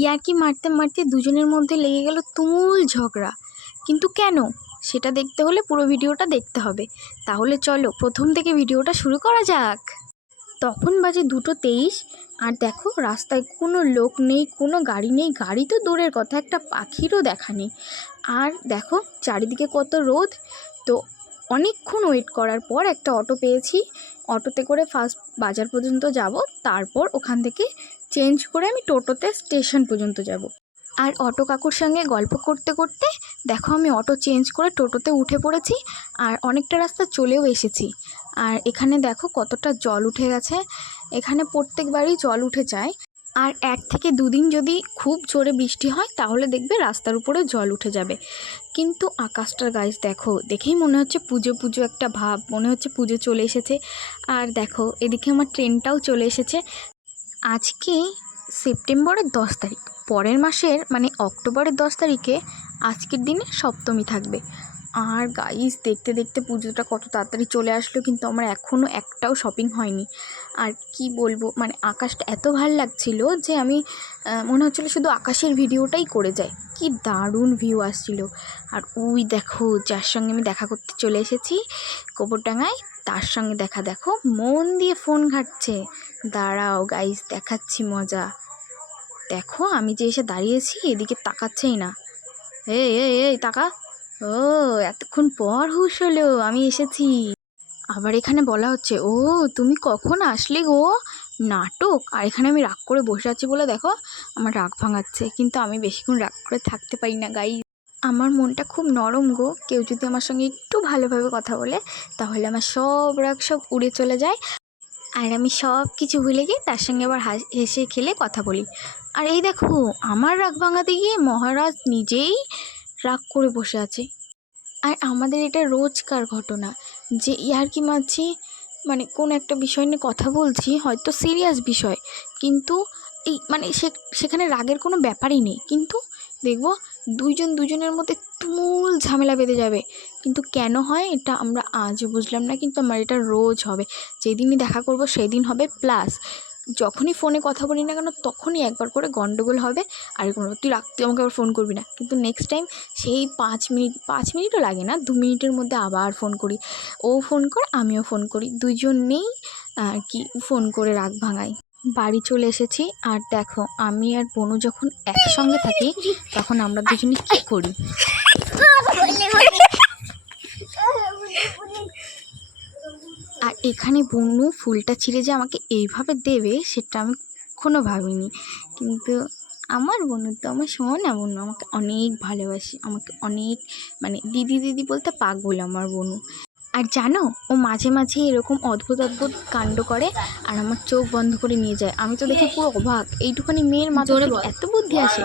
ইয়ার্কি মারতে মারতে দুজনের মধ্যে লেগে গেল তুমুল ঝগড়া। কিন্তু কেন, সেটা দেখতে হলে পুরো ভিডিওটা দেখতে হবে। তাহলে চলো প্রথম থেকে ভিডিওটা শুরু করা যাক। তখন বাজে 2:23, আর দেখো রাস্তায় কোনো লোক নেই, কোনো গাড়ি নেই। গাড়ি তো দূরের কথা, একটা পাখিরও দেখা নেই। আর দেখো চারিদিকে কত রোদ। তো অনেকক্ষণ ওয়েট করার পর একটা অটো পেয়েছি। অটোতে করে ফার্স্ট বাজার পর্যন্ত যাব, তারপর ওখান থেকে চেঞ্জ করে আমি টোটোতে স্টেশন পর্যন্ত যাব। আর অটো কাকুর সঙ্গে গল্প করতে করতে দেখো আমি অটো চেঞ্জ করে টোটোতে উঠে পড়েছি, আর অনেকটা রাস্তা চলেও এসেছি। আর এখানে দেখো কতটা জল উঠে গেছে। এখানে প্রত্যেকবারই জল উঠে যায়, আর 1 থেকে 2 দিন যদি খুব জোরে বৃষ্টি হয় তাহলে দেখবে রাস্তার উপরে জল উঠে যাবে। কিন্তু আকাশটার গাইস দেখো, দেখেই মনে হচ্ছে পুজো পুজো একটা ভাব, মনে হচ্ছে পুজো চলে এসেছে। আর দেখো এদিকে আমার ট্রেনটাও চলে এসেছে। আজকে সেপ্টেম্বরের 10 তারিখ, পরের মাসের মানে অক্টোবরের 10 তারিখে আজকের দিনে সপ্তমী থাকবে। আর গাইস দেখতে দেখতে পুজোটা কত তাড়াতাড়ি চলে আসলো, কিন্তু আমার এখনও একটাও শপিং হয়নি। আর কি বলবো, মানে আকাশটা এত ভালো লাগছিল যে আমি মনে হচ্ছিলো শুধু আকাশের ভিডিওটাই করে যায়। কি দারুণ ভিউ আসছিল। আর ওই দেখো যার সঙ্গে আমি দেখা করতে চলে এসেছি গোবরডাঙ্গায়, তার সঙ্গে দেখো মন দিয়ে ফোন ঘাঁটছে। দাঁড়াও গাইস দেখাচ্ছি মজা। দেখো আমি যে এসে দাঁড়িয়েছি এদিকে তাকাচ্ছেই না। এই এই এই তাকা। ও, এতক্ষণ পর হুঁশ হলো আমি এসেছি। আবার এখানে বলা হচ্ছে, ও তুমি কখন আসলে গো, নাটক। আর এখানে আমি রাগ করে বসে আছি বলে দেখো আমার রাগ ভাঙাচ্ছে, কিন্তু আমি বেশিক্ষণ রাগ করে থাকতে পারি না গাই। আমার মনটা খুব নরম গো, কেউ যদি আমার সঙ্গে একটু ভালোভাবে কথা বলে তাহলে আমার সব রাগ সব উড়ে চলে যায়, আর আমি সব কিছু ভুলে গিয়ে তার সঙ্গে আবার হেসে খেলে কথা বলি। আর এই দেখো আমার রাগ ভাঙাতে গিয়ে মহারাজ নিজেই রাগ করে বসে আছে। আর আমাদের এটা রোজকার ঘটনা যে ইয়ার্কি মারছি, মানে কোন একটা বিষয় নিয়ে কথা বলছি, হয়তো সিরিয়াস বিষয়, কিন্তু এই মানে সেখানে রাগের কোনো ব্যাপারই নেই, কিন্তু দেখব দুজনের মধ্যে তুমুল ঝামেলা বেঁধে যাবে। কিন্তু কেন হয় এটা আমরা আজও বুঝলাম না, কিন্তু আমার এটা রোজ হবে। যেদিনই দেখা করব সেদিন হবে, প্লাস যখনই ফোনে কথা বলি না কেন তখনই একবার করে গন্ডগোল হবে। আর কোনো তুই রাখতে আমাকে আবার ফোন করবি না, কিন্তু নেক্সট টাইম সেই 5 মিনিটও লাগে না, 2 মিনিটের মধ্যে আবার ফোন করি। ও ফোন করে আমিও ফোন করি, দুজনেই আর কি ফোন করে রাগ ভাঙাই। বাড়ি চলে এসেছি, আর দেখো আমি আর বনু যখন একসঙ্গে থাকি তখন আমরা দুজনে কী করি। আর এখানে বনু ফুলটা ছিঁড়ে যে আমাকে এইভাবে দেবে সেটা আমি কখনো ভাবিনি, কিন্তু আমার বনু তো আমার সোনা বনু, আমাকে অনেক ভালোবাসে, আমাকে অনেক মানে দিদি দিদি বলতে পাগল আমার বনু। আর জানো ও মাঝে মাঝে এরকম অদ্ভুত অদ্ভুত কাণ্ড করে আর আমার চোখ বন্ধ করে নিয়ে যায়। আমি তো দেখে পুরো অবাক, এইটুখানি মেয়ের মাথায় এত বুদ্ধি আসে।